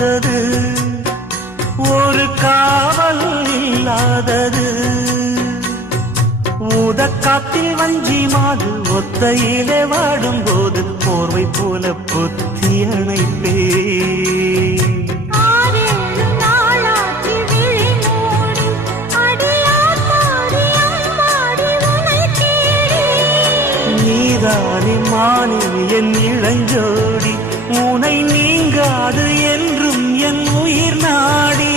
இல்லாதது, ஒரு காவல் இல்லாதது. ஊதக்காத்தில் வஞ்சி மாது ஒத்தையிலே வாடும்போது போர்வை போல பொத்தி அணைப்பே. நீதானே மானே என் இளஞ்சோடி, உனை நீங்காது என்றும் என் உயிர் நாடி.